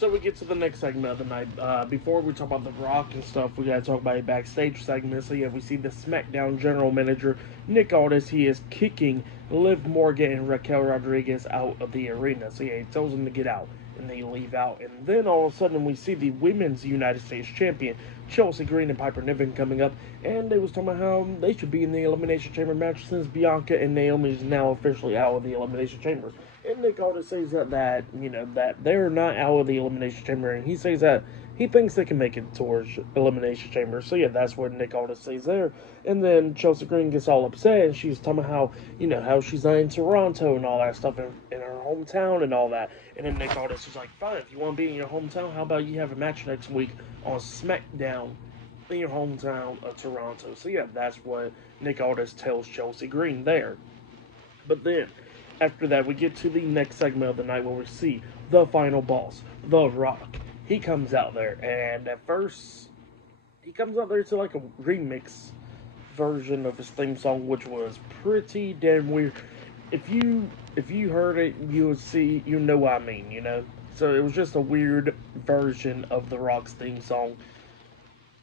So we get to the next segment of the night. Before we talk about The Rock and stuff, we gotta talk about a backstage segment. So yeah, we see the SmackDown general manager, Nick Aldis. He is kicking Liv Morgan and Raquel Rodriguez out of the arena. So yeah, he tells them to get out, and they leave out. And then all of a sudden, we see the Women's United States Champion, Chelsea Green and Piper Niven coming up, and they was talking about how they should be in the Elimination Chamber match since Bianca and Naomi is now officially out of the Elimination Chamber. And Nick Aldis says that that they're not out of the Elimination Chamber, and he says that he thinks they can make it towards Elimination Chamber. So yeah, that's what Nick Aldis says there. And then Chelsea Green gets all upset, and she's talking about how she's not in Toronto and all that stuff in her hometown and all that. And then Nick Aldis is like, fine, if you want to be in your hometown, how about you have a match next week on SmackDown in your hometown of Toronto? So yeah, that's what Nick Aldis tells Chelsea Green there. But then, after that, we get to the next segment of the night where we see the final boss, The Rock. He comes out there, and at first, he comes out there to like a remix version of his theme song, which was pretty damn weird. If you heard it, you would see, you know what I mean, you know? So it was just a weird version of The Rock's theme song.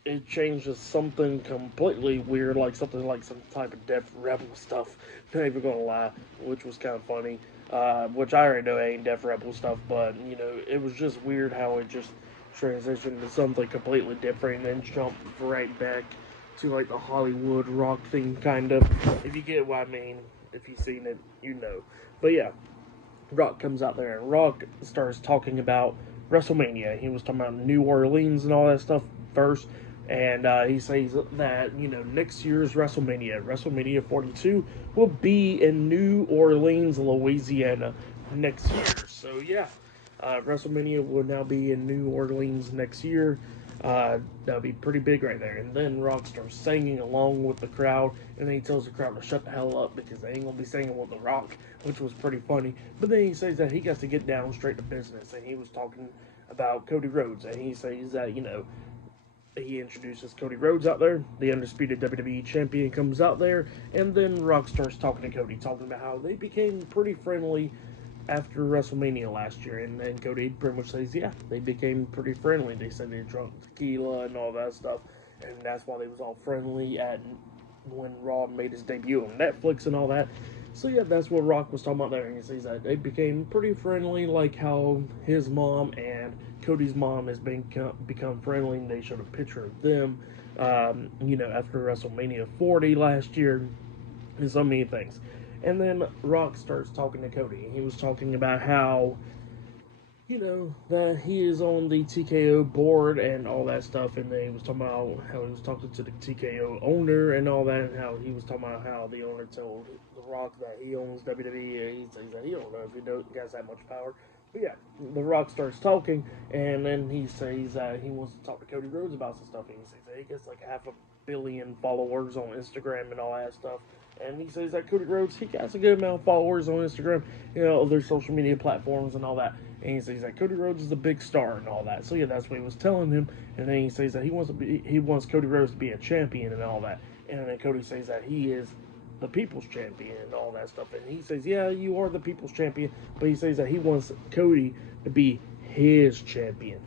It changed to something completely weird, like something like some type of Def Rebel stuff. Not even gonna lie, which was kind of funny. Which I already know ain't Def Rebel stuff, but it was just weird how it just transitioned to something completely different and then jumped right back to like the Hollywood rock thing, kind of. If you get what I mean, if you've seen it, you know. But yeah, Rock comes out there and Rock starts talking about WrestleMania. He was talking about New Orleans and all that stuff first. And he says that, next year's WrestleMania 42, will be in New Orleans, Louisiana next year. So, yeah, WrestleMania will now be in New Orleans next year. That'll be pretty big right there. And then Rock starts singing along with the crowd, and then he tells the crowd to shut the hell up because they ain't going to be singing with The Rock, which was pretty funny. But then he says that he got to get down straight to business, and he was talking about Cody Rhodes, and he says that, he introduces Cody Rhodes out there. The Undisputed WWE Champion comes out there. And then Rock starts talking to Cody, talking about how they became pretty friendly after WrestleMania last year. And then Cody pretty much says, yeah, they became pretty friendly. They said they drunk tequila and all that stuff. And that's why they was all friendly when Raw made his debut on Netflix and all that. So yeah, that's what Rock was talking about there. And he says that they became pretty friendly, like how his mom and Cody's mom has become friendly, and they showed a picture of them, after WrestleMania 40 last year, and so many things. And then Rock starts talking to Cody. He was talking about how, that he is on the TKO board and all that stuff, and then he was talking about how he was talking to the TKO owner and all that, and how he was talking about how the owner told The Rock that he owns WWE. He says that he don't know if he has that much power. But yeah, The Rock starts talking, and then he says that he wants to talk to Cody Rhodes about some stuff. And he says that he gets like 500 million followers on Instagram and all that stuff. And he says that Cody Rhodes, he got a good amount of followers on Instagram, other social media platforms and all that. And he says that Cody Rhodes is a big star and all that. So yeah, that's what he was telling him. And then he says that he wants Cody Rhodes to be a champion and all that. And then Cody says that he is the people's champion and all that stuff. And he says, yeah, you are the people's champion, but he says that he wants Cody to be his champion.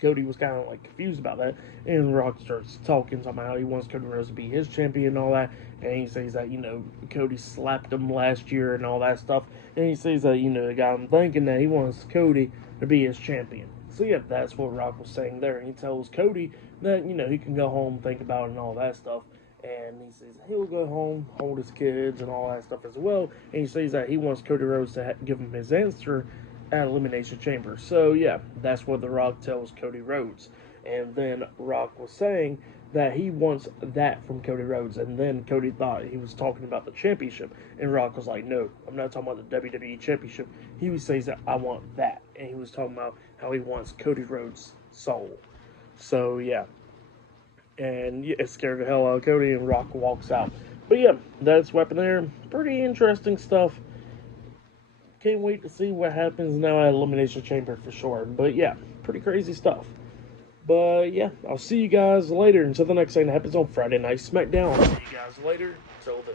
Cody was kind of like confused about that, and Rock starts talking about how he wants Cody Rhodes to be his champion and all that. And he says that Cody slapped him last year and all that stuff. And he says that it got him thinking that he wants Cody to be his champion. So yeah, that's what Rock was saying there. And he tells Cody that he can go home, think about it and all that stuff. And he says he'll go home, hold his kids and all that stuff as well. And he says that he wants Cody Rhodes to give him his answer at Elimination Chamber. So yeah, that's what The Rock tells Cody Rhodes. And then Rock was saying that he wants that from Cody Rhodes. And then Cody thought he was talking about the championship. And Rock was like, no, I'm not talking about the WWE Championship. He says that I want that. And he was talking about how he wants Cody Rhodes' soul. So yeah. And yeah, it scared the hell out of Cody, and Rock walks out. But yeah, that's Weapon there. Pretty interesting stuff. Can't wait to see what happens now at Elimination Chamber for sure. But yeah, pretty crazy stuff. But yeah, I'll see you guys later until the next thing that happens on Friday Night SmackDown. See you guys later. Till then.